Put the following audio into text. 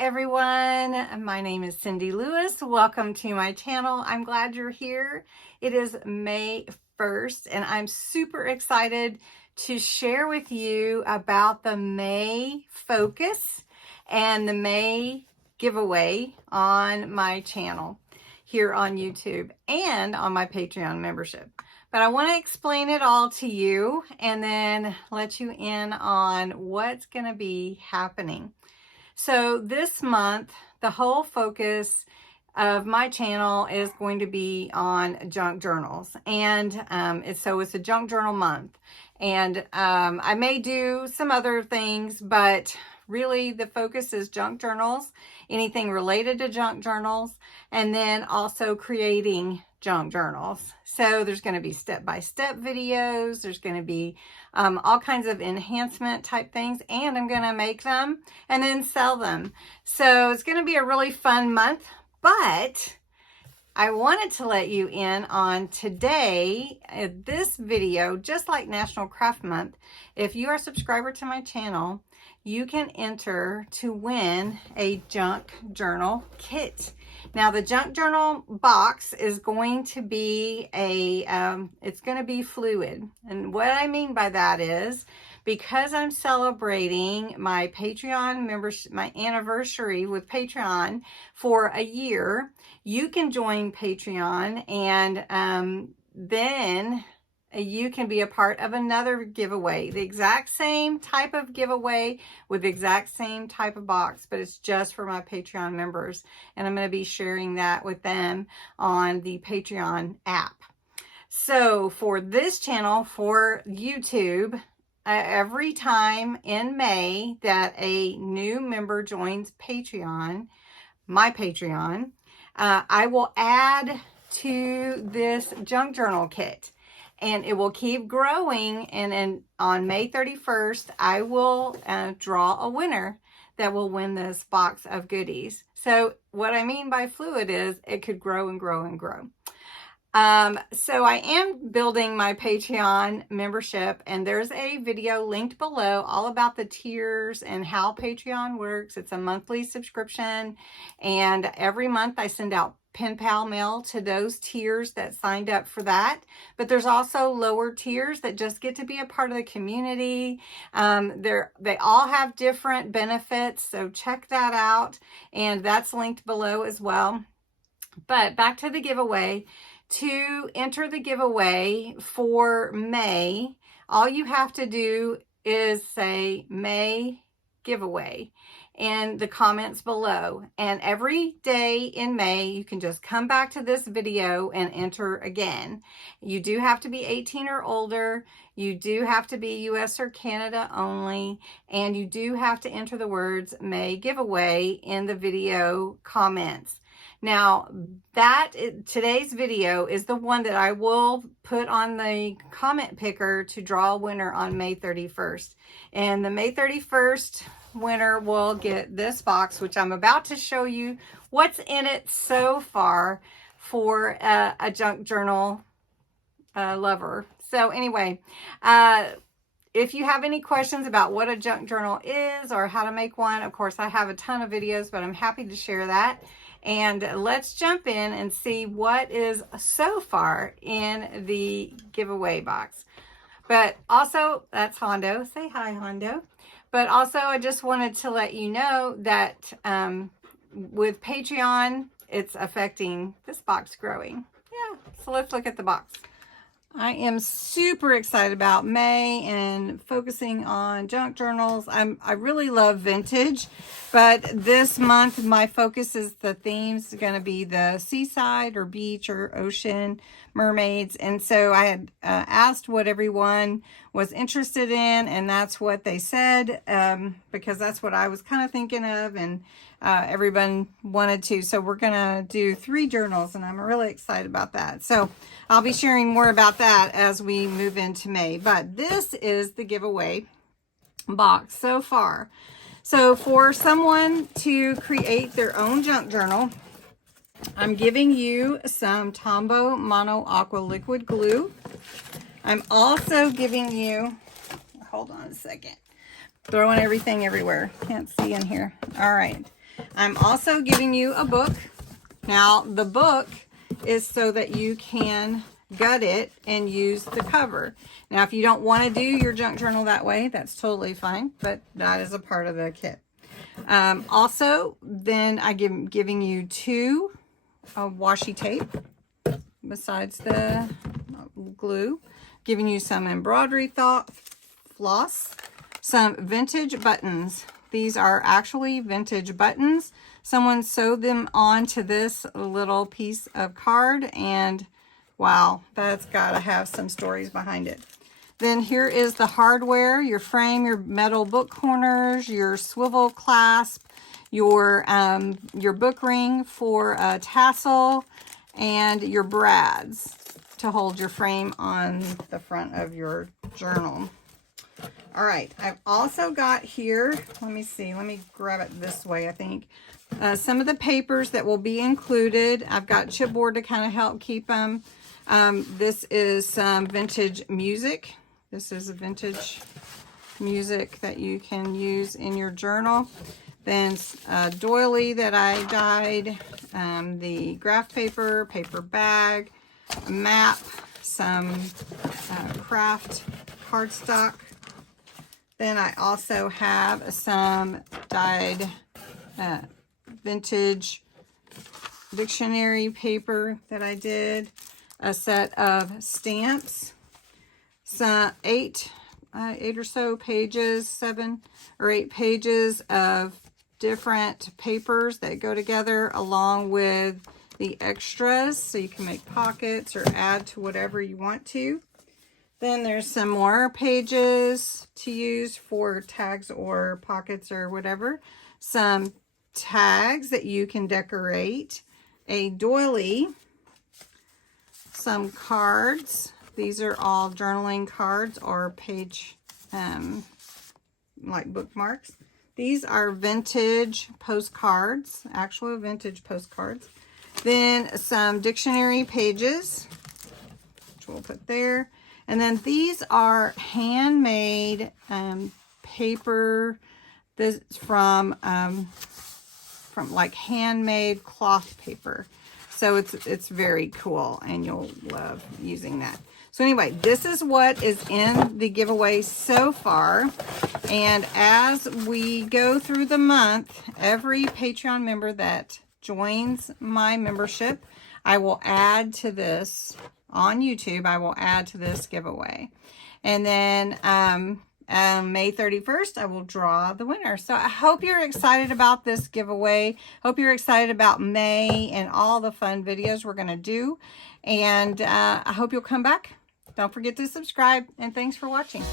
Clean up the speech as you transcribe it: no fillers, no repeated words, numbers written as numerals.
everyone. My name is Cindy Lewis. Welcome to my channel. I'm glad you're here. It is May 1st and I'm super excited to share with you about the May focus and the May giveaway on my channel here on YouTube and on my Patreon membership. But I want to explain it all to you and then let you in on what's going to be happening. So this month, the whole focus of my channel is going to be on junk journals. And it's a junk journal month. And I may do some other things, but really the focus is junk journals, anything related to junk journals, and then also creating junk journals. So there's going to be step-by-step videos. There's going to be all kinds of enhancement type things, and I'm going to make them and then sell them. So it's going to be a really fun month, but I wanted to let you in on today, this video, just like National Craft Month. If you are a subscriber to my channel, you can enter to win a junk journal kit. Now the junk journal box is going to be it's going to be fluid. And what I mean by that is, because I'm celebrating my Patreon membership, my anniversary with Patreon for a year, you can join Patreon and then you can be a part of another giveaway, the exact same type of giveaway with the exact same type of box, but it's just for my Patreon members. And I'm going to be sharing that with them on the Patreon app. So for this channel, for YouTube, every time in May that a new member joins Patreon, my Patreon, I will add to this junk journal kit. And it will keep growing, and then on May 31st, I will draw a winner that will win this box of goodies. So what I mean by fluid is it could grow and grow and grow. So I am building my Patreon membership, and there's a video linked below all about the tiers and how Patreon works. It's a monthly subscription, and every month I send out pen pal mail to those tiers that signed up for that. But there's also lower tiers that just get to be a part of the community. They all have different benefits, so check that out, and that's linked below as well. But back to the giveaway. To enter the giveaway for May, all you have to do is say May giveaway in the comments below. And every day in May, you can just come back to this video and enter again. You do have to be 18 or older. You do have to be US or Canada only. And you do have to enter the words May giveaway in the video comments. Now, today's video is the one that I will put on the comment picker to draw a winner on May 31st. And the May 31st winner will get this box, which I'm about to show you what's in it so far for a junk journal lover. So anyway, if you have any questions about what a junk journal is or how to make one, of course, I have a ton of videos, but I'm happy to share that. And let's jump in and see what is so far in the giveaway box. But also, that's Hondo. Say hi, Hondo. But also, I just wanted to let you know that with Patreon, it's affecting this box growing. Yeah, so let's look at the box. I am super excited about May and focusing on junk journals. I really love vintage, but this month my focus is the themes going to be the seaside or beach or ocean, mermaids. And so I had asked what everyone was interested in, and that's what they said, because that's what I was kind of thinking of, and everyone wanted to. So we're going to do 3 journals, and I'm really excited about that. So I'll be sharing more about that as we move into May. But this is the giveaway box so far. So for someone to create their own junk journal, I'm giving you some Tombow Mono Aqua Liquid Glue. I'm also giving you, hold on a second, throwing everything everywhere. Can't see in here. All right. I'm also giving you a book. Now, the book is so that you can gut it and use the cover. Now, if you don't want to do your junk journal that way, that's totally fine, but that is a part of the kit. Also, then I'm giving you 2 washi tape besides the glue, giving you some embroidery floss, some vintage buttons. These are actually vintage buttons. Someone sewed them onto this little piece of card, and wow, that's got to have some stories behind it. Then here is the hardware, your frame, your metal book corners, your swivel clasp, your book ring for a tassel, and your brads to hold your frame on the front of your journal. All right, I've also got here, let me see, let me grab it this way, I think. Some of the papers that will be included. I've got chipboard to kind of help keep them. This is some vintage music. This is a vintage music that you can use in your journal. Then a doily that I dyed, the graph paper, paper bag, a map, some craft cardstock. Then I also have some dyed vintage dictionary paper that I did, a set of stamps, some 8 or so pages, 7 or 8 pages of different papers that go together along with the extras, so you can make pockets or add to whatever you want to. Then there's some more pages to use for tags or pockets or whatever. Some tags that you can decorate, a doily, some cards. These are all journaling cards or page like bookmarks. These are vintage postcards, actual vintage postcards. Then some dictionary pages, which we'll put there. And then these are handmade paper. This is from like handmade cloth paper. So it's very cool, and you'll love using that. So anyway, this is what is in the giveaway so far. And as we go through the month, every Patreon member that joins my membership, I will add to this on YouTube. I will add to this giveaway. And then May 31st, I will draw the winner. So I hope you're excited about this giveaway. Hope you're excited about May and all the fun videos we're going to do. And I hope you'll come back. Don't forget to subscribe, and thanks for watching.